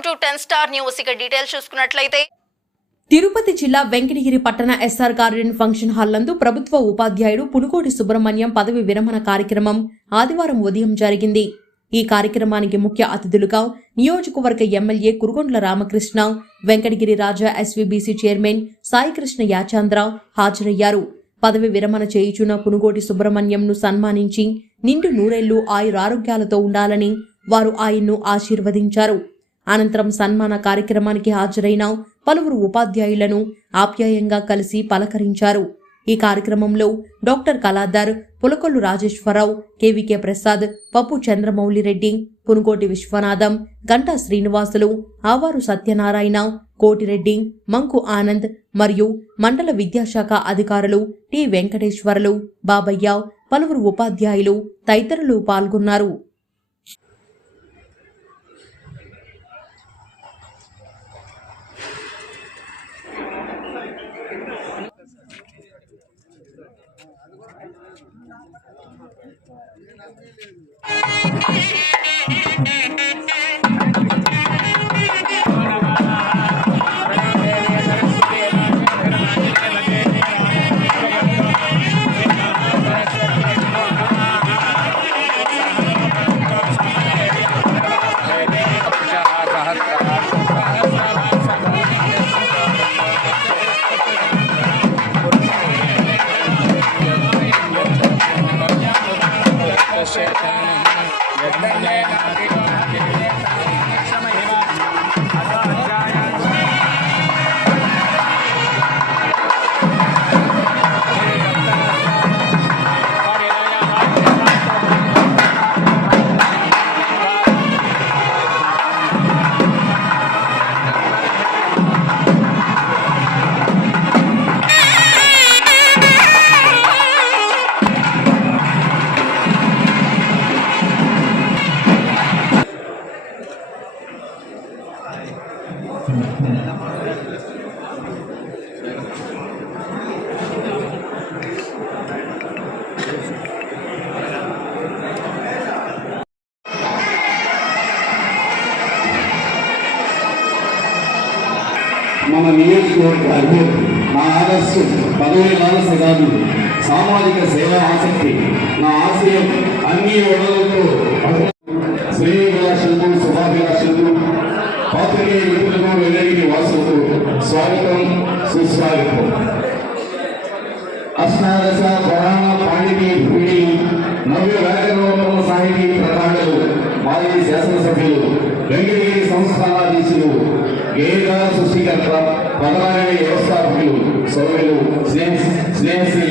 Welcome to 10 star news. ఇక details చూసుకున్నట్లయితే తిరుపతి జిల్లా వెంకటగిరి పట్టణ ఎస్ఆర్ గార్డెన్ ఫంక్షన్ హాల్ నందు ప్రభుత్వ ఉపాధ్యాయుడు పునుకోటి సుబ్రహ్మణ్యం పదవి విరమణ కార్యక్రమం ఆదివారం ఉదయం జరిగింది. ఈ కార్యక్రమానికి ముఖ్య అతిథులుగా నియోజకవర్గ ఎమ్మెల్యే కురుగొండ్ల రామకృష్ణ, వెంకటగిరి రాజా ఎస్వీబీసీ చైర్మన్ సాయికృష్ణ యాచాంద్ర హాజరయ్యారు. పదవి విరమణ చేయుచున్న పునుకోటి సుబ్రహ్మణ్యంను సన్మానించి నిండు నూరేళ్లు ఆయురారోగ్యాలతో ఉండాలని వారు ఆయన్ను ఆశీర్వదించారు. అనంతరం సన్మాన కార్యక్రమానికి హాజరైన పలువురు ఉపాధ్యాయులను ఆప్యాయంగా కలిసి పలకరించారు. ఈ కార్యక్రమంలో డాక్టర్ కళాధర్, పులకొల్లు రాజేశ్వరరావు, కేవీకే ప్రసాద్, పప్పు చంద్రమౌళిరెడ్డి, పునుకోటి విశ్వనాథం, గంటా శ్రీనివాసులు, ఆవారు సత్యనారాయణ, కోటిరెడ్డి, మంకు ఆనంద్ మరియు మండల విద్యాశాఖ అధికారులు టి వెంకటేశ్వర్లు, బాబయ్య, పలువురు ఉపాధ్యాయులు తదితరులు పాల్గొన్నారు. మన నియోజకవర్గ అభ్యర్థి నా ఆదర్శం పదవి లాలస కాదు, సామాజిక సేవా ఆసక్తి నా ఆశయం. అన్ని వనరులతో శ్రేయోభిలాషులకు, శుభాభిలాషులకు, పాత్రికేయ మిత్రులకు, వెంకటగిరి వాసులకు స్వాగతం, సుస్వాగతం. అష్టాదశ పురాణ పాండితీ భూమి, నవ్య వ్యాకరణోత్తమ సాహితీ ప్రకాండలు, మాజీ శాసనసభ్యులు, వెంకటగిరి సంస్థానాధీశులు, గేయ సృష్టికర్త, పదనారాయణ వ్యవస్థాపకులు, సౌర్యులు, స్నేహశ్రీ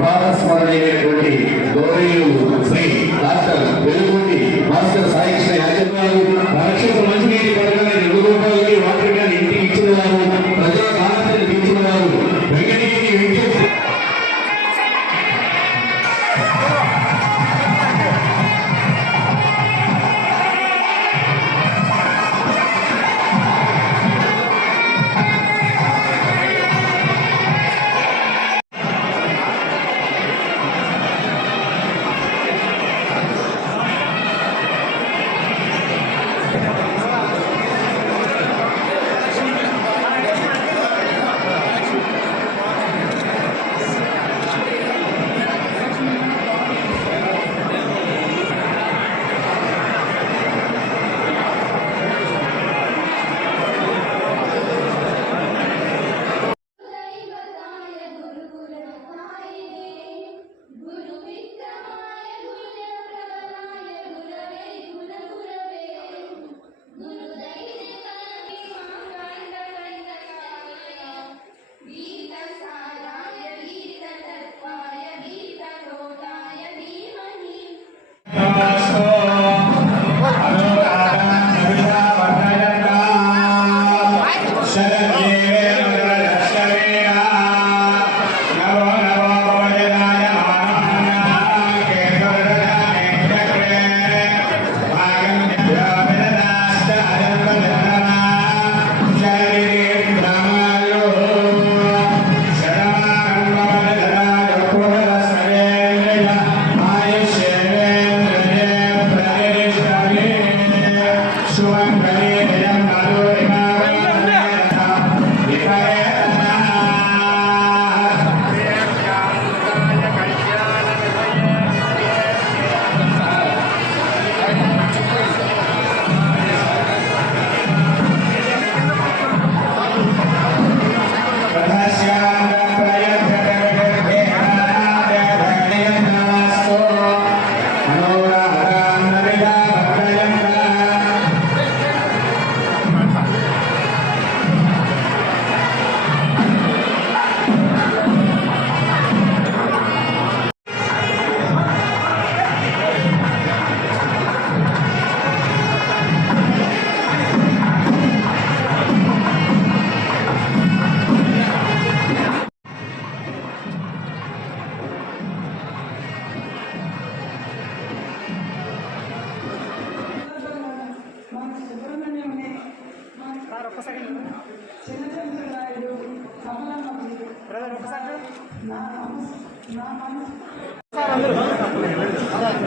ప్రాతస్మరణీయమైనటువంటి గౌరవీయులు శ్రీ డాక్టర్ వెలుగుంటి మాస్టర్ సాయికృష్ణ యాజమాన్యాలు, రక్షక మంచినీటి పథకాన్ని 2 రూపాయలకి వాటిని ఇంటికి ఇచ్చిన వారు, ప్రజల కాంతిని తీర్చిన వారు, వెంకటగిరి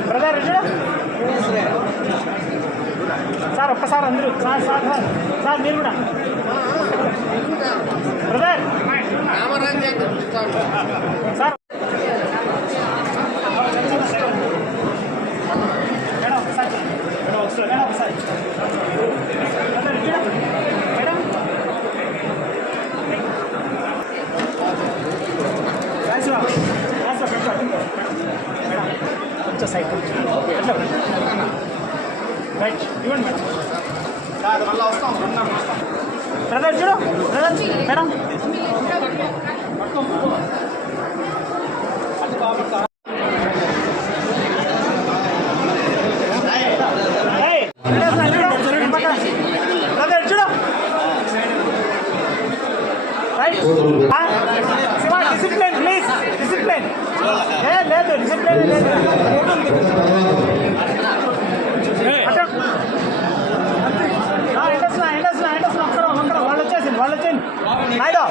బ్రదర్ సార్ ఒక్కసారి అందరూ సార్ సార్ సార్ సార్ మీరు కూడా బ్రదర్ సార్ మేడం ఒకసారి మేడం ఒకసారి బ్రదర్ మేడం మేడం కొంచెం సైడ్ రైట్ ఇవ్వండి మేడం మళ్ళీ వస్తాం బ్రదర్ చూడు బ్రదర్ మేడం బ్రదర్ చూడు right Shiva discipline please discipline లేదు డిసిప్లిన్ లేదు వాళ్ళు వచ్చేసింది నాయుడు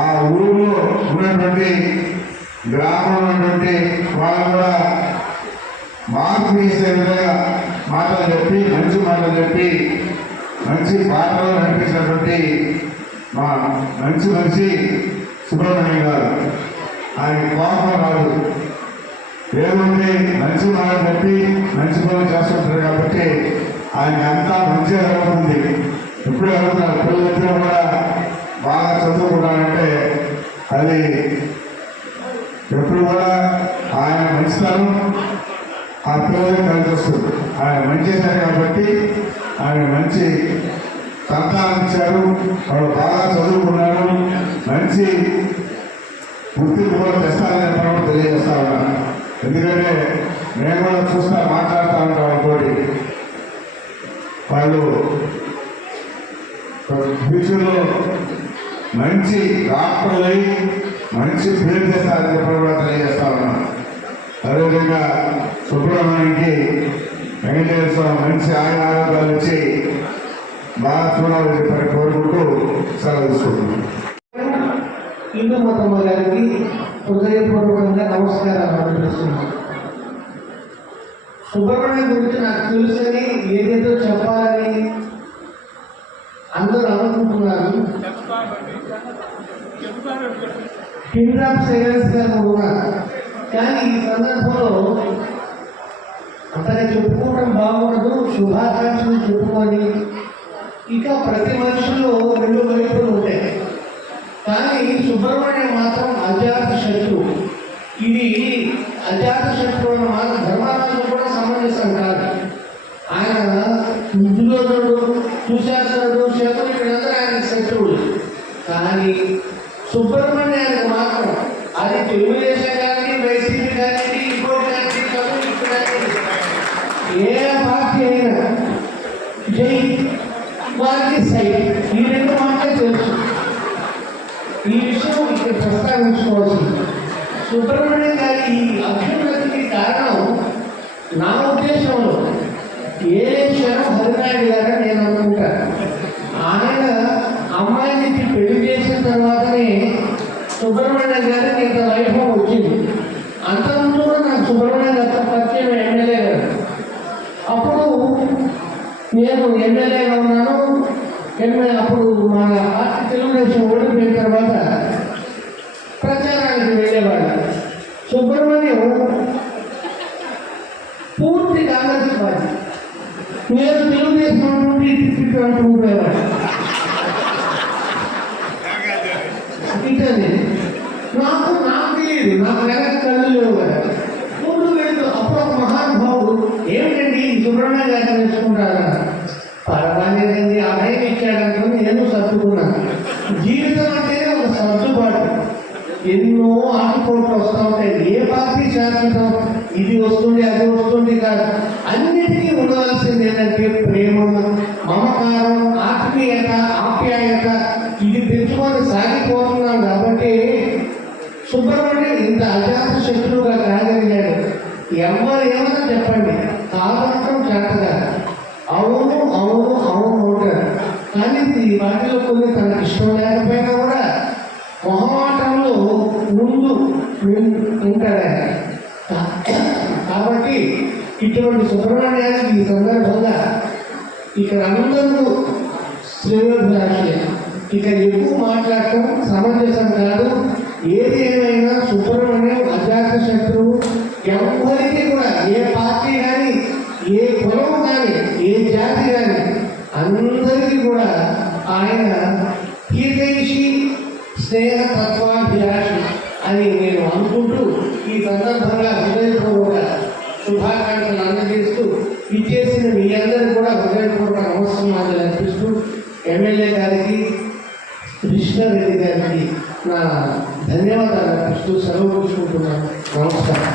ఆ ఊరిలో ఉన్నటువంటి గ్రామంలో ఉన్నటువంటి వాళ్ళు కూడా మార్పు వేసే విధంగా మాటలు చెప్పి మంచి మాటలు చెప్పి మంచి పాటలు నడిపించినటువంటి మా మంచి మనిషి సుబ్రహ్మణ్యం గారు. ఆయన కోపం రాదు, ఏముంది మంచి మాట చెప్పి మంచి పనులు చేస్తుంటారు కాబట్టి ఆయన అంతా మంచిగా జరుగుతుంది. ఎప్పుడు జరుగుతున్నారు పిల్లలిద్దరూ కూడా బాగా చదువుకున్నారంటే అది ఎప్పుడు కూడా ఆయన మంచితనం ఆ పిల్లలకి కలిసి వస్తుంది. ఆయన మంచి చేశారు కాబట్టి ఆయన మంచి సంతానం ఇచ్చారు, వాళ్ళు బాగా చదువుకున్నారు, మంచి గుర్తింపు కూడా తెస్తారని చెప్పడం తెలియజేస్తా ఉన్నాను. ఎందుకంటే నేను కూడా చూస్తా మాట్లాడుతూ ఉంటాను అనుకోండి, వాళ్ళు ఫ్యూచర్లో మంచి డాక్టర్లు అయి మంచి పేరు చేస్తారని చెప్పడం కూడా తెలియజేస్తా ఉన్నాను. అదేవిధంగా సుబ్రహ్మణ్యానికి వెంకటేశ్వర స్వామి మంచి ఆరోగ్యాలు ఇచ్చి బాగా చూడాలని చెప్పని కోరుకుంటూ సెలవు తీసుకుంటున్నాను. హిందూ మతమ్మ గారికి హృదయపూర్వకంగా నమస్కారాలు అర్పిస్తున్నాను. సుబ్రహ్మణ్యం గురించి నాకు తెలుసని ఏదేదో చెప్పాలని అందరూ అనుకుంటున్నారు. కింగ్ ఆఫ్ సైలెన్స్ గారు ఉన్నారు, కానీ ఈ సందర్భంలో అంతగా చెప్పుకోవడం బాగుండదు. శుభాకాంక్షలు చెప్పుకొని ఇక ప్రతి మనుషుల్లో రెండు వైపులు ఉంటాయి, కానీ సుబ్రహ్మణ్యం మాత్రం అజాత శత్రువు. ఇది అజాత శత్రువు అన్న మాట ధర్మారాజు కూడా సమంజసం కాదు. ఆయన దుర్యోధనుడు, సుశాసనుడు, శకుని వీళ్ళందరూ ఆయన శత్రువులు. కానీ సుబ్రహ్మణ్యానికి మాత్రం అది తెలుగుదేశం కానీ వైసీపీ కానీ ఇంకోటి కానీ కమ్యూనిస్ట్ కానీ ఏ పార్టీ అయినా జై వారికి సై, ఈ రెండు మాటలే తెలుసు. ఈ విషయం ఇక్కడ ప్రస్తావించుకోవచ్చు. సుబ్రహ్మణ్యం గారి ఈ అభ్యున్నతికి కారణం నా ఉద్దేశంలో ఏ క్షణం హరినాయుడు గారని నేను అనుకుంటాను. ఆయన అమ్మాయిని పెళ్లి చేసిన తర్వాతనే సుబ్రహ్మణ్యం గారికి ఇంత వైభవం వచ్చింది. అంతకుముందు కూడా నాకు సుబ్రహ్మణ్యం గారి పరిచయం ఎమ్మెల్యే గారు. అప్పుడు నేను ఎమ్మెల్యేగా ఉన్నాను. అప్పుడు మన పార్టీ తెలుగుదేశం ఓడిపోయిన తర్వాత ప్రచారానికి వెళ్ళేవాడు. సుబ్రహ్మణ్యం పూర్తి కాంగ్రెస్ పార్టీ, నేను తెలుగుదేశం నుండి టికెట్ అంటుకునేవాడు. ఇట్లనే నాకు తెలియదు, నాకు వెనక కళ్ళు లేవు కదా. ముందు వెళ్తూ అప్పుడు ఒక మహానుభావుడు ఏమిటండి సుబ్రహ్మణ్యం గారిని నేర్చుకుంటారా, పర్వాలేదండి అభయం ఇచ్చాడనుకుని నేను సర్దుకున్నాను. జీవితం అంటేనే ఒక సర్దుబాటు. ఎన్నో ఆటుపోట్లు వస్తూ ఉంటాయి. ఏ పార్టీ శాశ్వతం, ఇది వస్తుంది అది వస్తుంది కాదు. అన్నిటికీ ఉండవలసింది ఏంటంటే ప్రేమ, మమకారం, ఆత్మీయత, ఆప్యాయత. ఇది తెచ్చుకొని సాగిపోతున్నాం కాబట్టి సుబ్రహ్మణ్యం ఇంత అజాత శత్రువుగా కాగలిగాడు. ఎవరు ఏమైనా తలుచుకుని తనకి ఇష్టం లేకపోయినా కూడా మొహమాటంలో ముందు ఉంటాడు ఆయన. కాబట్టి ఇటువంటి సుబ్రహ్మణ్యానికి ఈ సందర్భంగా ఇక్కడ అందరూ శ్రేయోభిలాషులే, ఇక ఎక్కువ మాట్లాడటం సమంజసం కాదు. ఏది ఏమైనా సుబ్రహ్మణ్యం అజాత శత్రువు. ఎవరికి కూడా ఏ పార్టీ కానీ, ఏ కులం కానీ, ఏ జాతి కానీ అందరికీ కూడా ఆయన హితైషి స్నేహతత్వాభిలాషి అని నేను అనుకుంటూ ఈ సందర్భంగా హృదయపూర్వక శుభాకాంక్షలు అందజేస్తూ ఇచ్చేసిన మీ అందరికీ కూడా హృదయపూర్వక నమస్కారాలు అర్పిస్తూ ఎమ్మెల్యే గారికి, కృష్ణారెడ్డి గారికి నా ధన్యవాదాలు అర్పిస్తూ సెలవు తీసుకుంటున్నాను. నమస్కారం.